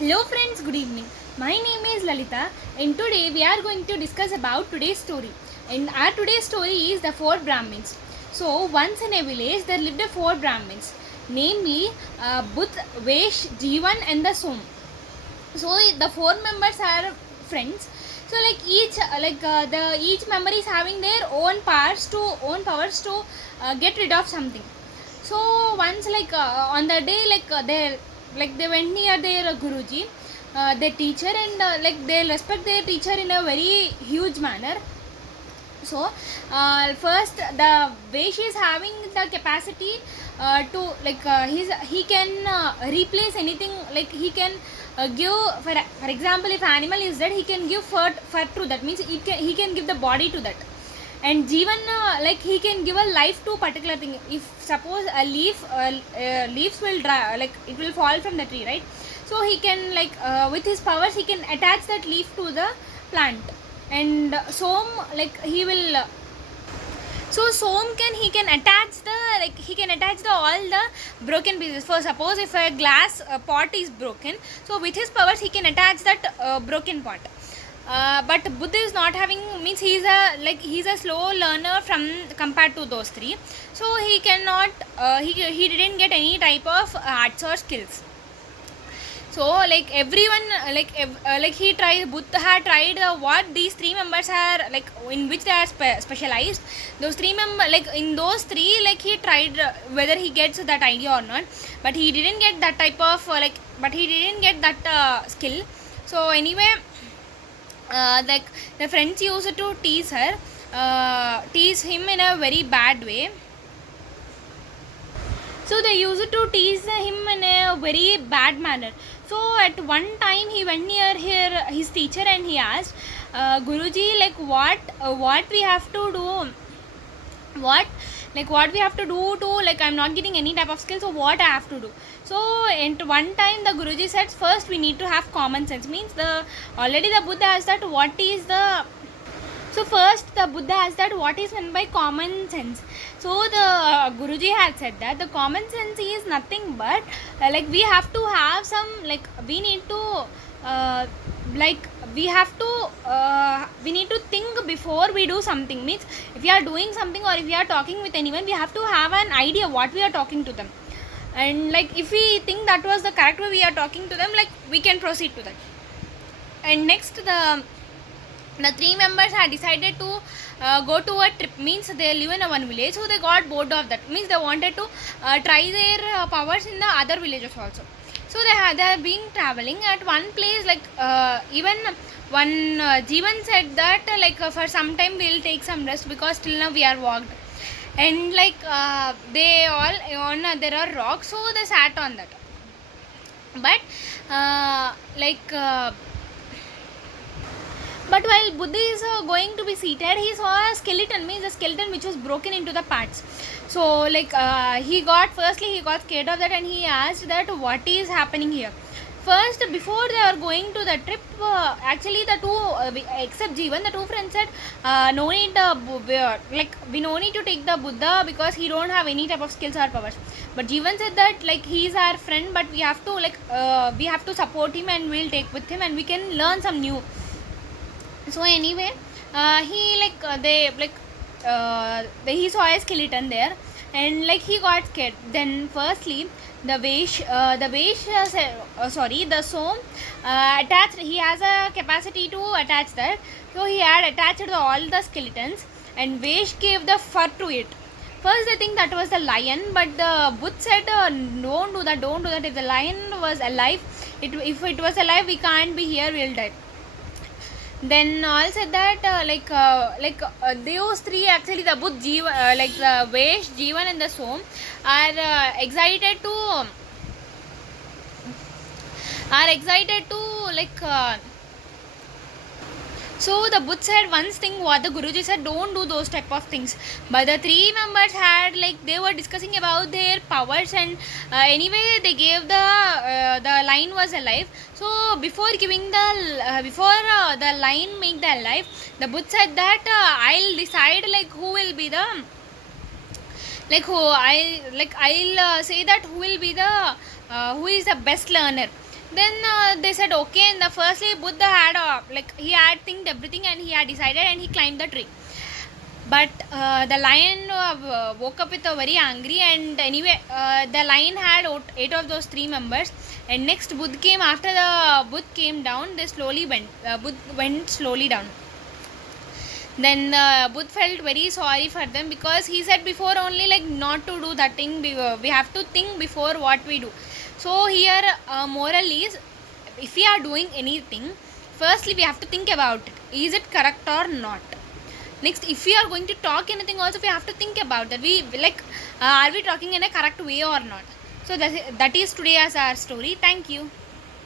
Hello friends, good evening. My name is Lalita and today we are going to discuss about today's story. And our today's story is the four Brahmins. So once in a village there lived four Brahmins, namely Buddh, Vesh, Jivan and the Som. So the four members are friends. So each member is having their own powers to get rid of something. So once on the day they went near their Guruji, their teacher, and they respect their teacher in a very huge manner. So first the Vesh is having the capacity to he can replace anything, like he can give, for example, if animal is dead, he can give fur to that, means he can give the body to that. And Jivan, he can give a life to particular thing. If suppose a leaves will dry, like it will fall from the tree, right? So he can with his powers he can attach that leaf to the plant. And Som, he will so Som he can attach the all the broken pieces. For suppose if a glass pot is broken, so with his powers he can attach that broken pot. But Buddha is not having, means he's a slow learner from compared to those three, so he cannot he didn't get any type of arts or skills. So everyone he tried, Buddha had tried what these three members are in which they are specialized. Those three in those three, he tried whether he gets that idea or not, but he didn't get that type of but he didn't get that skill. So anyway, the friends used to tease him in a very bad way. So they used to tease him in a very bad manner. So at one time he went near his teacher and he asked, Guruji, what we have to do? What we have to do to, I'm not getting any type of skill, so what I have to do? So at one time the Guruji said, first we need to have common sense, means already the Buddha has that what is the so first the Buddha asked that what is meant by common sense. So the Guruji had said that the common sense is nothing but we have to have some, we need to we need to think before we do something. Means if we are doing something or if we are talking with anyone, we have to have an idea what we are talking to them. And if we think that was the correct way we are talking to them, we can proceed to that. And next the three members had decided to go to a trip, means they live in one village, so they got bored of that, means they wanted to try their powers in the other villages also. So they are being traveling at one place, even one Jivan said that for some time we will take some rest because till now we are walked. And they all on there are rocks, so they sat on that. But but while Buddha is going to be seated, he saw a skeleton, means a skeleton which was broken into the parts. So he got scared of that and he asked that what is happening here. First, before they are going to the trip, actually the two except Jivan, the two friends said no need we no need to take the Buddha because he don't have any type of skills or powers. But Jivan said that he is our friend, but we have to support him and we'll take with him and we can learn some new. So anyway, he saw a skeleton there and he got scared. Then firstly the Som attached, he has a capacity to attach that, so he had attached all the skeletons and Vesh gave the fur to it. First they think that was the lion, but the Buddha said don't do that. If the lion was alive, if it was alive, we can't be here, we'll die. Then all said that those three, actually the Buddha, the Vesh, Jivan and the Som are excited to so the Buddha said one thing, what the Guruji said, don't do those type of things. But the three members had they were discussing about their powers, and anyway they gave the lion was alive. So before giving the lion make the alive, the Buddha said that I'll decide who will be the I'll say that who will be the who is the best learner. Then they said okay, and the firstly Buddha had like he had think everything and he had decided and he climbed the tree. But the lion woke up with a very angry, and anyway the lion had eight of those three members. And next Buddha came, after the Buddha came down, they slowly Buddha went slowly down. Then Buddha felt very sorry for them, because he said before only like not to do that thing, we have to think before what we do. So here moral is, if we are doing anything, firstly we have to think about it, is it correct or not. Next, if we are going to talk anything also, we have to think about that, we like are we talking in a correct way or not. So that is today as our story. Thank you.